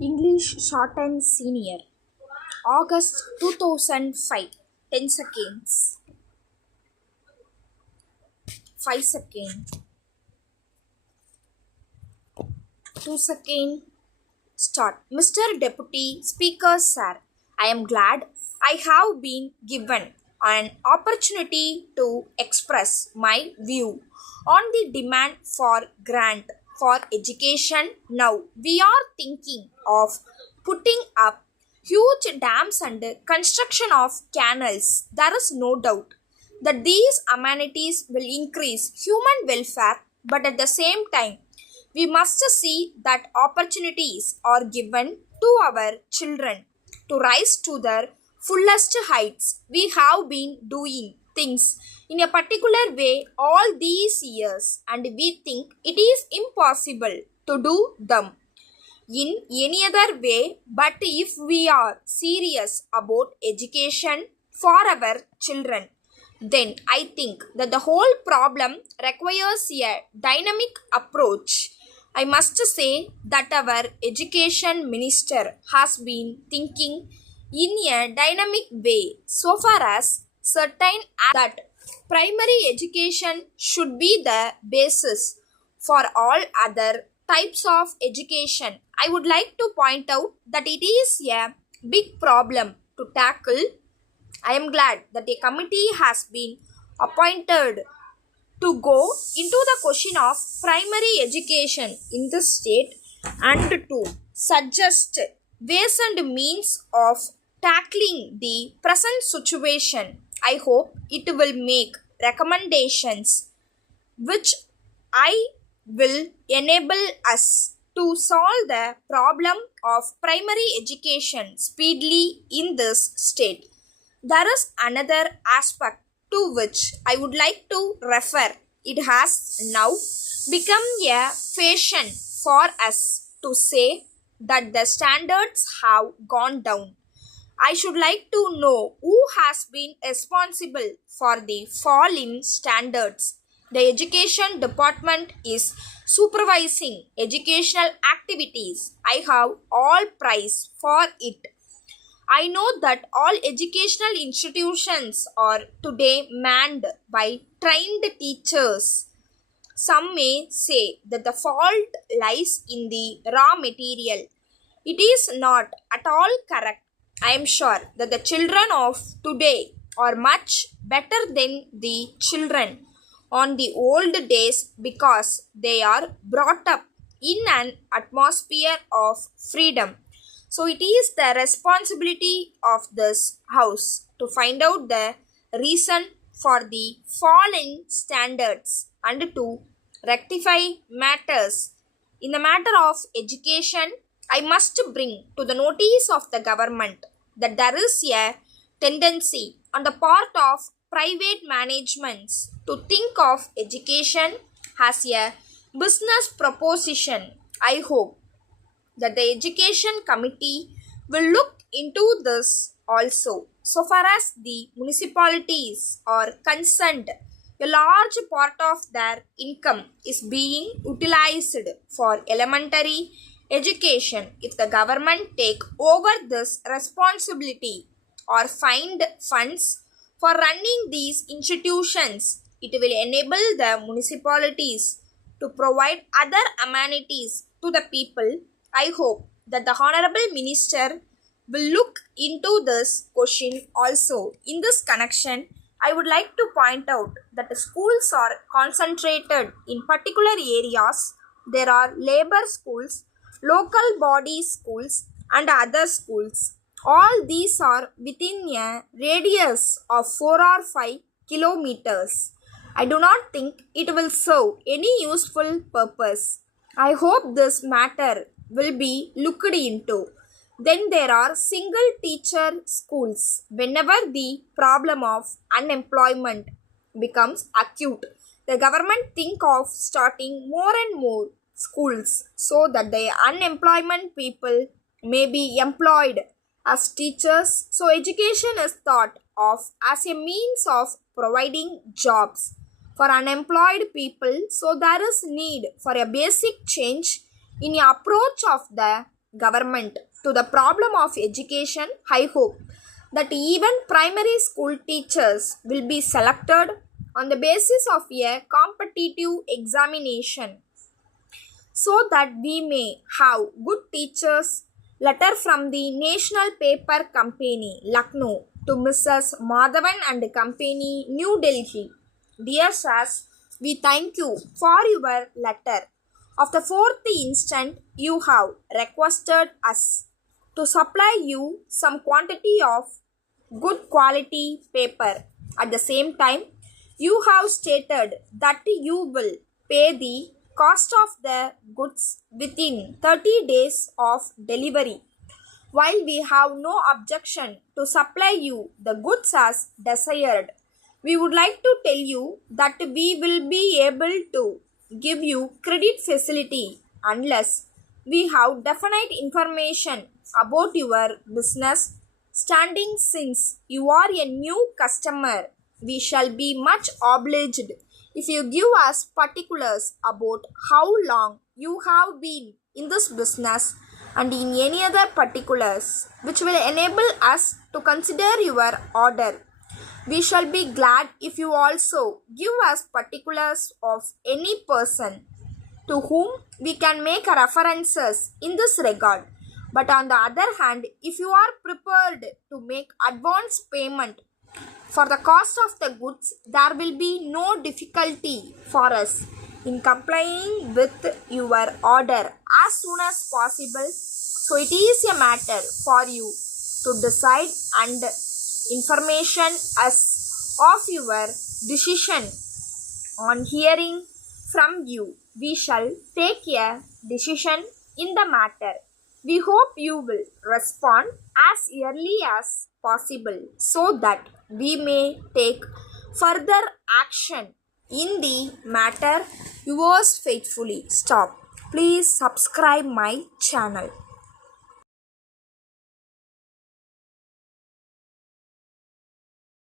English Shorthand Senior, August 2005, 10 seconds, 5 seconds, 2 seconds, start. Mr. Deputy Speaker Sir, I am glad I have been given an opportunity to express my view on the demand for grant for education. Now we are thinking of putting up huge dams and construction of canals. There is no doubt that these amenities will increase human welfare, but at the same time we must see that opportunities are given to our children to rise to their fullest heights. We have been doing things in a particular way all these years, and we think it is impossible to do them in any other way. But if we are serious about education for our children, then I think that the whole problem requires a dynamic approach. I must say that our education minister has been thinking in a dynamic way so far as certain that primary education should be the basis for all other types of education. I would like to point out that it is a big problem to tackle. I am glad that a committee has been appointed to go into the question of primary education in the state and to suggest ways and means of tackling the present situation. I hope it will make recommendations which I will enable us to solve the problem of primary education speedily in this state. There is another aspect to which I would like to refer. It has now become a fashion for us to say that the standards have gone down. I should like to know who has been responsible for the fall in standards. The education department is supervising educational activities. I have all praise for it. I know that all educational institutions are today manned by trained teachers. Some may say that the fault lies in the raw material. It is not at all correct. I am sure that the children of today are much better than the children on the old days because they are brought up in an atmosphere of freedom. So it is the responsibility of this house to find out the reason for the fall in standards and to rectify matters. In the matter of education, I must bring to the notice of the government that there is a tendency on the part of private managements to think of education as a business proposition. I hope that the education committee will look into this also. So far as the municipalities are concerned, a large part of their income is being utilized for elementary education. If the government take over this responsibility or find funds for running these institutions, it will enable the municipalities to provide other amenities to the people. I hope that the Honorable Minister will look into this question also. In this connection, I would like to point out that the schools are concentrated in particular areas. There are labor schools, local body schools, and other schools. All these are within a radius of 4 or 5 kilometers. I do not think it will serve any useful purpose. I hope this matter will be looked into. Then there are single teacher schools. Whenever the problem of unemployment becomes acute, the government think of starting more and more schools so that the unemployment people may be employed as teachers. So education is thought of as a means of providing jobs for unemployed people. So there is need for a basic change in the approach of the government to the problem of education, I hope that even primary school teachers will be selected on the basis of a competitive examination so that we may have good teachers. Letter from the National Paper Company, Lucknow, to Mrs. Madhavan and Company, New Delhi. Dear Sirs, we thank you for your letter. Of the 4th instant, you have requested us to supply you some quantity of good quality paper. At the same time, you have stated that you will pay the cost of the goods within 30 days of delivery. While we have no objection to supply you the goods as desired, we would like to tell you that we will be able to give you credit facility unless we have definite information about your business standing. Since you are a new customer, we shall be much obliged if you give us particulars about how long you have been in this business and in any other particulars which will enable us to consider your order. We shall be glad if you also give us particulars of any person to whom we can make references in this regard. But on the other hand, if you are prepared to make advance payment for the cost of the goods, there will be no difficulty for us in complying with your order as soon as possible. So it is a matter for you to decide, and information as of your decision. On hearing from you, we shall take a decision in the matter. We hope you will respond as early as possible so that we may take further action in the matter. Yours faithfully. Stop. Please subscribe my channel.